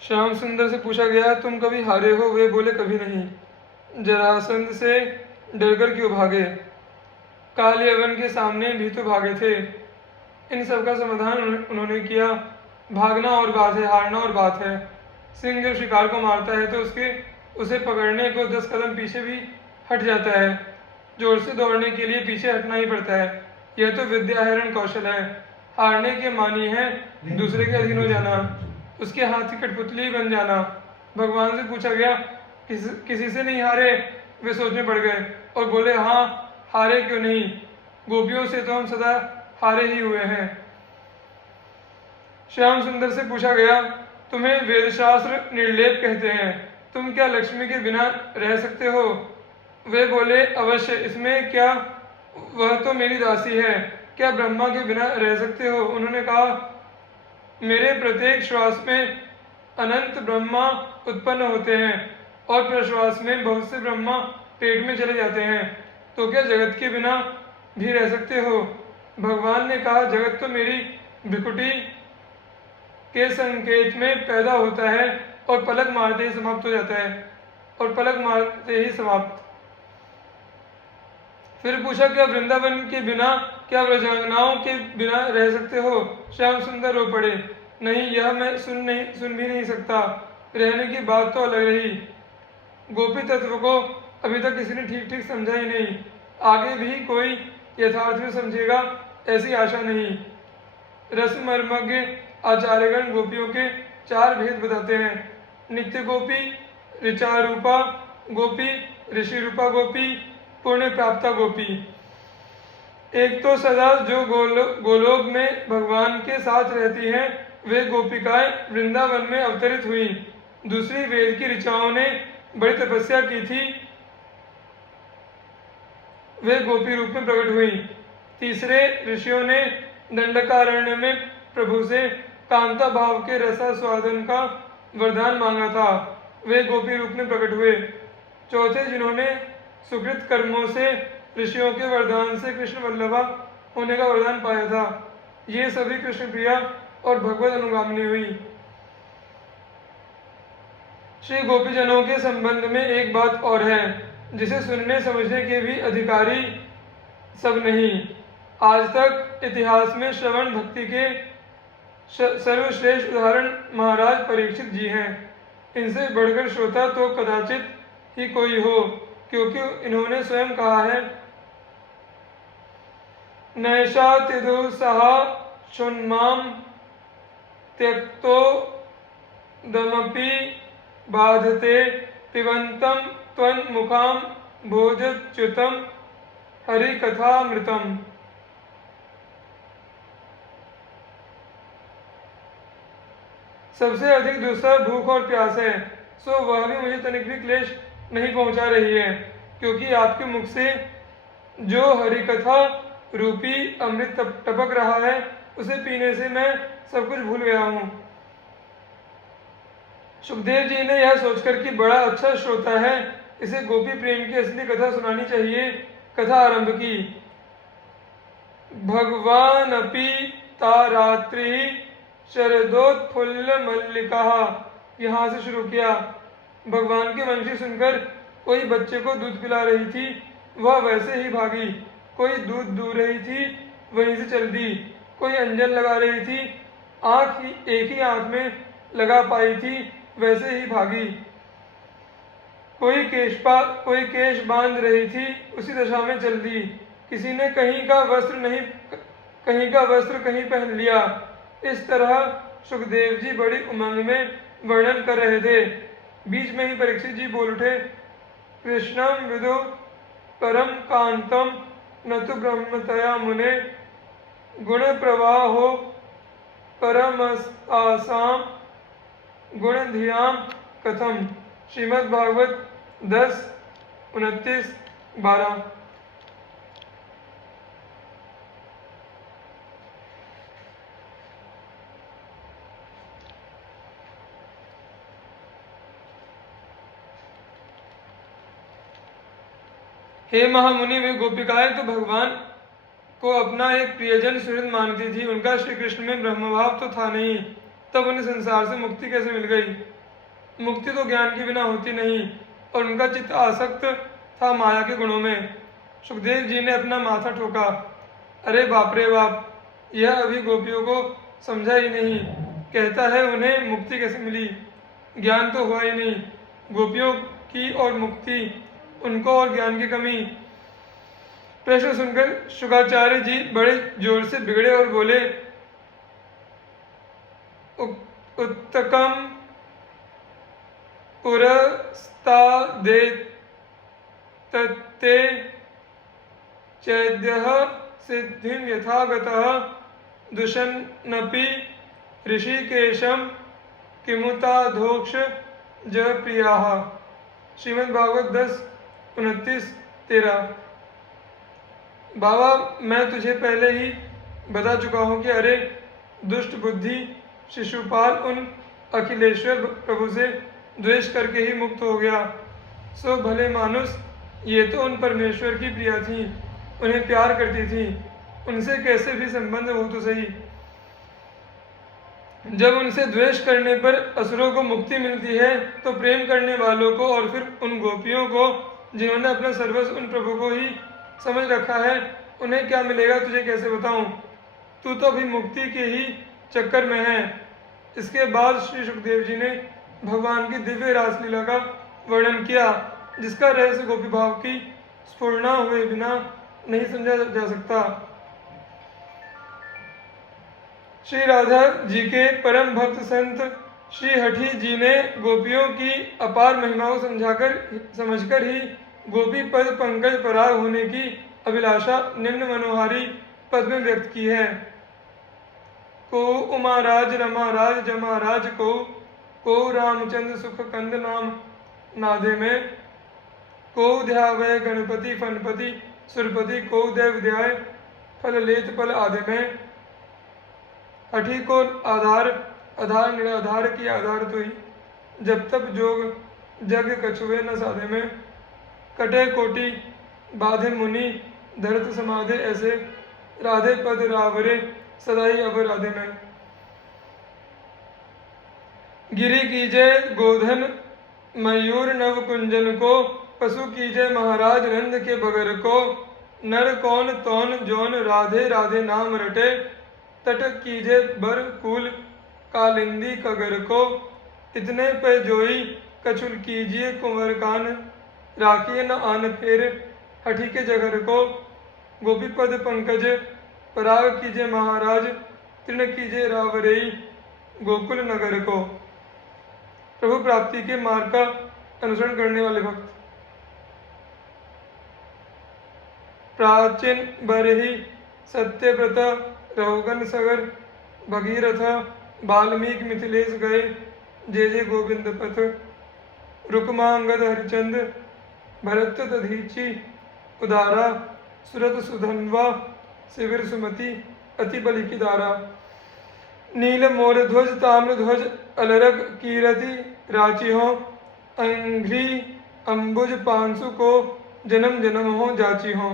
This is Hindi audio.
श्याम सुंदर से पूछा गया, तुम कभी हारे हो? वे बोले, कभी नहीं। जरासंध से डरकर क्यों भागे? काल यवन के सामने भी तो भागे थे। इन सब का समाधान उन्होंने किया। भागना और बात है, हारना और बात है। सिंह जब शिकार को मारता है तो उसे पकड़ने को 10 कदम पीछे भी हट जाता है। जोर से दौड़ने के लिए पीछे हटना ही पड़ता है। यह तो विद्याहरण कौशल है। हारने के मानी है दूसरे के अधीन हो जाना, उसके हाथ की कठपुतली बन जाना। भगवान से पूछा गया, किसी से नहीं हारे? वे सोच में पड़ गए और बोले, हाँ, हारे क्यों नहीं? गोपियों से तो हम सदा हारे ही हुए हैं। श्याम सुंदर से पूछा गया, तुम्हें वेदशास्त्र निर्लेप कहते हैं, तुम क्या लक्ष्मी के बिना रह सकते हो? वे बोले, अवश्य, इसमें क्या, वह तो मेरी दासी है। क्या ब्रह्मा के बिना रह सकते हो? उन्होंने कहा, मेरे प्रत्येक श्वास में अनंत ब्रह्मा उत्पन्न होते हैं और प्रश्वास में बहुत से ब्रह्मा पेट में चले जाते हैं, तो क्या जगत के बिना भी रह सकते हो? भगवान ने कहा, जगत तो मेरी भ्रिकुटी के संकेत में पैदा होता है और पलक मारते ही समाप्त हो जाता है, और पलक मारते ही समाप्त। फिर पूछा, क्या वृंदावन के बिना, क्या व्रजांगनाओं के बिना रह सकते हो? श्याम सुंदर रो पड़े, नहीं, यह मैं सुन भी नहीं सकता। रहने की बात तो अलग रही। गोपी तत्व को अभी तक किसी ने ठीक ठीक समझा ही नहीं। आगे भी कोई यथार्थ में समझेगा ऐसी आशा नहीं। रसमर्मज्ञ आचार्यगण गोपियों के 4 भेद बताते हैं। नित्य गोपी, ऋचारूपा गोपी, ऋषि रूपा गोपी, पुण्य प्राप्ता गोपी। एक तो सदा जो गोलोक में भगवान के साथ रहती हैं, वे गोपिकाएं वृंदावन में अवतरित हुई। दूसरी वेद की ऋचाओं ने बड़ी तपस्या की थी, वे गोपी रूप में प्रकट हुई। तीसरे ऋषियों ने दंडकारण्य में प्रभु से कांता भाव के रसास्वादन का वरदान मांगा था, वे गोपी रूप में प्रकट हुए। चौथे जिन्होंने सुकृत कर्मों से ऋषियों के वरदान से कृष्ण वल्लभा होने का वरदान पाया था, ये सभी कृष्ण प्रिया और भगवत अनुगामिनी हुई। श्री गोपीजनों के संबंध में एक बात और है, जिसे सुनने समझने के भी अधिकारी सब नहीं। आज तक इतिहास में श्रवण भक्ति के सर्वश्रेष्ठ उदाहरण महाराज परीक्षित जी हैं। इनसे बढ़कर श्रोता तो कदाचित ही कोई हो, क्योंकि इन्होंने स्वयं कहा है, नैषातिदु सहा शुन्माम त्यक्तो दमपि बाधते पिबंतम त्वन्मुखाम भोजच्युतम हरिकथामृतम। सबसे अधिक दूसरा भूख और प्यास है, सो वह भी मुझे तनिक भी क्लेश नहीं पहुंचा रही है, क्योंकि आपके मुख से जो हरिकथा रूपी अमृत टपक रहा है, उसे पीने से मैं सब कुछ भूल गया हूँ। सुखदेव जी ने यह सोचकर कि बड़ा अच्छा श्रोता है, इसे गोपी प्रेम की असली कथा सुनानी चाहिए, कथा आरंभ की। भगवान अपि तारात्रि शरदोत्फुल्ल मल्लिका, यहाँ से शुरू किया। भगवान की वंशी सुनकर कोई बच्चे को दूध पिला रही थी, वह वैसे ही भागी। कोई दूध दूह रही थी, वहीं से चल दी। कोई अंजन लगा रही थी, एक ही आंख में लगा पाई थी, वैसे ही भागी। कोई केश बांध रही थी, उसी दशा में चल दी। किसी ने कहीं का वस्त्र कहीं पहन लिया। इस तरह सुखदेव जी बड़ी उमंग में वर्णन कर रहे थे। बीच में ही परीक्षित जी बोल उठे, कृष्णम विदु परम कांतम न तो ब्रह्मतया मुने गुण प्रवाहो परम आसाम गुण धियाम कथम। श्रीमद् भागवत 10:29-12। हे महामुनि, वे गोपिकाएं तो भगवान को अपना एक प्रियजन सुहृद मानती थी, उनका श्री कृष्ण में ब्रह्मभाव तो था नहीं। तब उन्हें संसार से मुक्ति कैसे मिल गई? मुक्ति तो ज्ञान के बिना होती नहीं, और उनका चित्त आसक्त था माया के गुणों में। सुखदेव जी ने अपना माथा ठोका। अरे बाप रे बाप, यह अभी गोपियों को समझा ही नहीं। कहता है उन्हें मुक्ति कैसे मिली? ज्ञान तो हुआ ही नहीं। गोपियों की और मुक्ति, उनको और ज्ञान की कमी। प्रश्न सुनकर शुकाचार्य जी बड़े जोर से बिगड़े और बोले, उत्तकम पुरस्तादेतत्ते चैद्यः सिद्धिं यथागतः दुषन्नपि ऋषिकेशं किमुताधोक्ष जयप्रियाः। श्रीमद् भागवत 10:29-13। बाबा, मैं तुझे पहले ही बता चुका हूँ कि अरे दुष्ट बुद्धि शिशुपाल उन अखिलेश्वर प्रभु से द्वेष करके ही मुक्त हो गया। सो भले मानुस, ये तो उन परमेश्वर की प्रिया थी, उन्हें प्यार करती थी, उनसे कैसे भी संबंध हो तो सही। जब उनसे द्वेष करने पर असुरों को मुक्ति मिलती है, तो प्रेम करने वालों को और फिर उन गोपियों को जिन्होंने अपना सर्वस्व उन प्रभु को ही समझ रखा है, उन्हें क्या मिलेगा तुझे कैसे बताऊं? तू तो अभी मुक्ति के ही चक्कर में है। इसके बाद श्री सुखदेव जी ने भगवान की दिव्य रासलीला का वर्णन किया, जिसका रहस्य गोपी भाव की स्फुरना हुए बिना नहीं समझा जा सकता। श्री राधा जी के परम भक्त संत श्री हठी जी ने गोपियों की अपार महिमा को समझकर ही गोपी पद पंकज पराग होने की अभिलाषा निम्न मनोहारी पद में व्यक्त की है। को उमाराज रमाराज जमाराज को रामचंद्र सुख कंद नाम नादे में, को ध्यावै गणपति फनपति सुरपति, को देव ध्याय फल लेत पल आदि में। हठी को आधार निराधार की आधार तो ही, जब तब जोग जग कछुए न साधे में। कटे कोटि बाधे मुनि धरत समाधे ऐसे, राधे पद रावरे सदा ही अब राधे में। गिरी कीजे गोधन मयूर नव कुंजन को, पशु कीजे महाराज नंद के बगर को। नर कौन तौन जौन राधे राधे नाम रटे, तट कीजे बर कुल कालिंदी कगर को। इतने पे जोई कछुल कीजिए कुंवर कान, राखिए न आन फेर हठी के जगर को। गोपी पद पंकज पराग कीजिए महाराज, तृण कीजिए रावरेई गोकुल नगर को। प्रभु प्राप्ति के मार्ग का अनुसरण करने वाले भक्त। प्राचीन बरही सत्यव्रत रहुगन सगर, भगीरथ वाल्मीकि मिथिलेश गए, जे गोविंद पथ। रुकमांगद हरिचंद भरत दधीची उदारा, सुरत सुधन्वा शिविर सुमति अति बलि की दारा। नील मोर ध्वज ताम्र ध्वज अलरग कीरति राची हो, अंघ्री अंबुज पांसु को जन्म जन्म हो जाची हो।